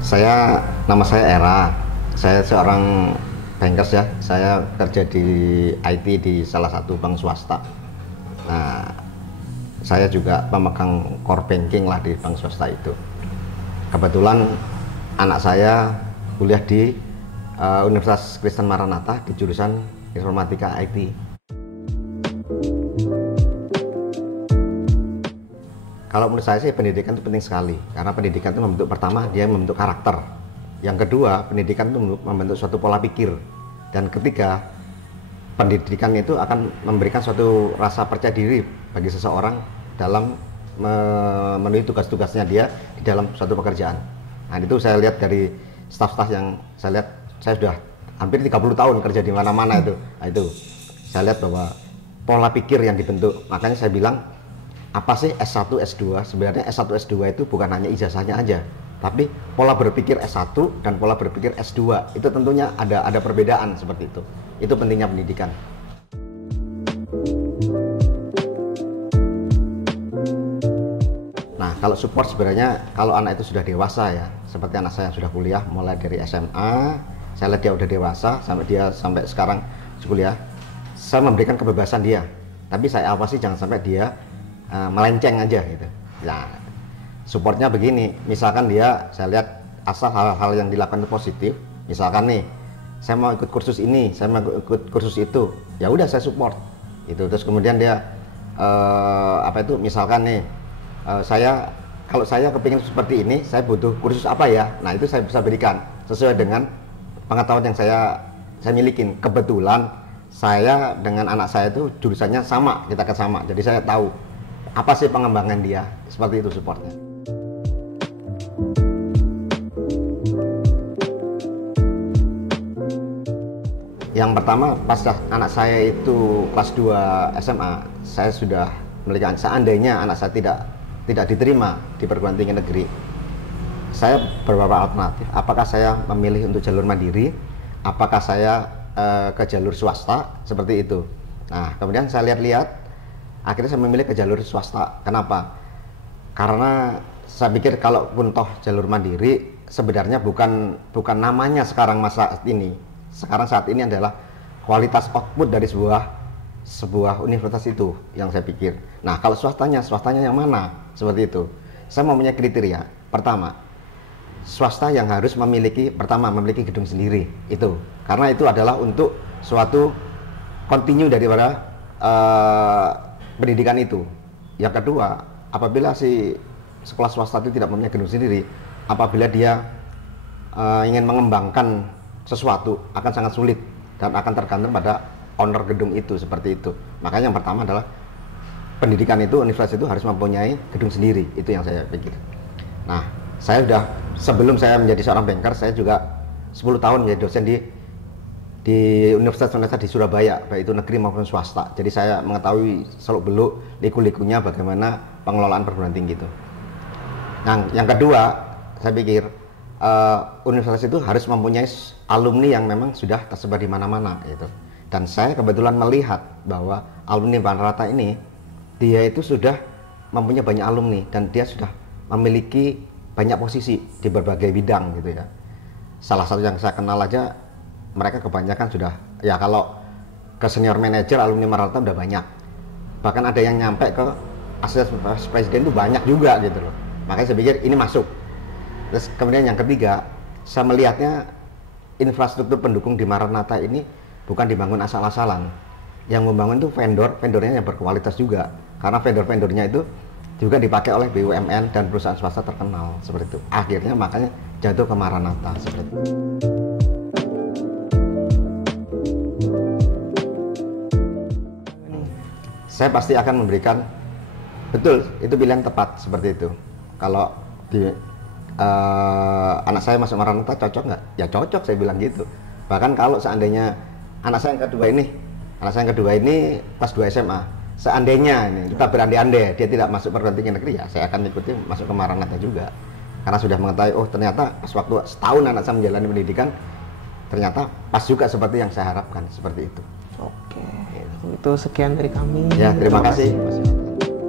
Nama saya Era. Saya seorang bankers ya. Saya kerja di IT di salah satu bank swasta. Nah, saya juga pemegang core banking lah di bank swasta itu. Kebetulan anak saya kuliah di Universitas Kristen Maranatha di jurusan Informatika IT. Kalau menurut saya sih pendidikan itu penting sekali, karena pendidikan itu membentuk, pertama dia membentuk karakter, yang kedua pendidikan itu membentuk suatu pola pikir, dan ketiga pendidikan itu akan memberikan suatu rasa percaya diri bagi seseorang dalam memenuhi tugas-tugasnya dia di dalam suatu pekerjaan. Nah, itu saya lihat dari staf-staf yang saya lihat, saya sudah hampir 30 tahun kerja di mana-mana itu. Nah, itu saya lihat bahwa pola pikir yang dibentuk, makanya saya bilang apa sih S1, S2? Sebenarnya S1, S2 itu bukan hanya ijazahnya aja, tapi pola berpikir S1 dan pola berpikir S2 itu tentunya ada perbedaan seperti itu. Itu pentingnya pendidikan. Nah, kalau support sebenarnya kalau anak itu sudah dewasa ya, seperti anak saya yang sudah kuliah mulai dari SMA, saya lihat dia udah dewasa sampai sekarang kuliah, saya memberikan kebebasan dia, tapi saya awasi jangan sampai dia melenceng aja gitu. Nah, supportnya begini, misalkan saya lihat asal hal-hal yang dilakukan itu positif, misalkan nih, saya mau ikut kursus ini, saya mau ikut kursus itu, ya udah saya support. Itu terus kemudian dia misalkan nih, kalau saya kepingin seperti ini, saya butuh kursus apa ya? Nah, itu saya bisa berikan sesuai dengan pengetahuan yang saya milikin. Kebetulan saya dengan anak saya itu jurusannya sama, kita sama, jadi saya tahu apa sih pengembangan dia, seperti itu supportnya. Yang pertama, pas anak saya itu kelas 2 SMA, saya sudah melihat seandainya anak saya tidak diterima di perguruan tinggi negeri, saya beberapa alternatif. Apakah saya memilih untuk jalur mandiri, apakah saya ke jalur swasta, seperti itu. Nah, kemudian saya lihat-lihat, akhirnya saya memilih ke jalur swasta. Kenapa? Karena saya pikir kalaupun toh jalur mandiri, sebenarnya bukan namanya sekarang masa ini. Sekarang saat ini adalah kualitas output dari sebuah universitas itu yang saya pikir. Nah, kalau swastanya yang mana? Seperti itu. Saya mempunyai kriteria. Pertama, swasta yang harus memiliki gedung sendiri itu. Karena itu adalah untuk suatu continue daripada pendidikan itu. Yang kedua, apabila si sekolah swasta itu tidak mempunyai gedung sendiri, apabila dia ingin mengembangkan sesuatu akan sangat sulit dan akan tergantung pada owner gedung itu, seperti itu. Makanya yang pertama adalah pendidikan itu, universitas itu harus mempunyai gedung sendiri, itu yang saya pikir. Nah, saya sudah, sebelum saya menjadi seorang banker, saya juga 10 tahun menjadi dosen di universitas di Surabaya, baik itu negeri maupun swasta. Jadi saya mengetahui seluk-beluk, liku-likunya bagaimana pengelolaan perguruan tinggi itu. Nah, yang kedua, saya pikir universitas itu harus mempunyai alumni yang memang sudah tersebar di mana-mana gitu. Dan saya kebetulan melihat bahwa alumni Maranatha ini, dia itu sudah mempunyai banyak alumni dan dia sudah memiliki banyak posisi di berbagai bidang gitu ya. Salah satu yang saya kenal aja, mereka kebanyakan sudah, ya kalau ke senior manager alumni Maranatha udah banyak, bahkan ada yang nyampe ke asisten presiden itu banyak juga gitu loh. Makanya saya pikir ini masuk. Terus kemudian yang ketiga, saya melihatnya infrastruktur pendukung di Maranatha ini bukan dibangun asal-asalan. Yang membangun itu vendornya yang berkualitas juga, karena vendor-vendornya itu juga dipakai oleh BUMN dan perusahaan swasta terkenal, seperti itu. Akhirnya makanya jatuh ke Maranatha, seperti itu. Saya pasti akan memberikan, betul, itu pilihan tepat, seperti itu. Kalau anak saya masuk Maranatha cocok nggak? Ya cocok, saya bilang gitu. Bahkan kalau seandainya anak saya yang kedua ini pas 2 SMA, seandainya ini kita berandai-andai dia tidak masuk perguruan tinggi negeri, ya saya akan ikuti masuk ke Maranatha juga. Karena sudah mengetahui, oh ternyata pas waktu setahun anak saya menjalani pendidikan, ternyata pas juga seperti yang saya harapkan, seperti itu. Oke, itu sekian dari kami. Ya, terima kasih.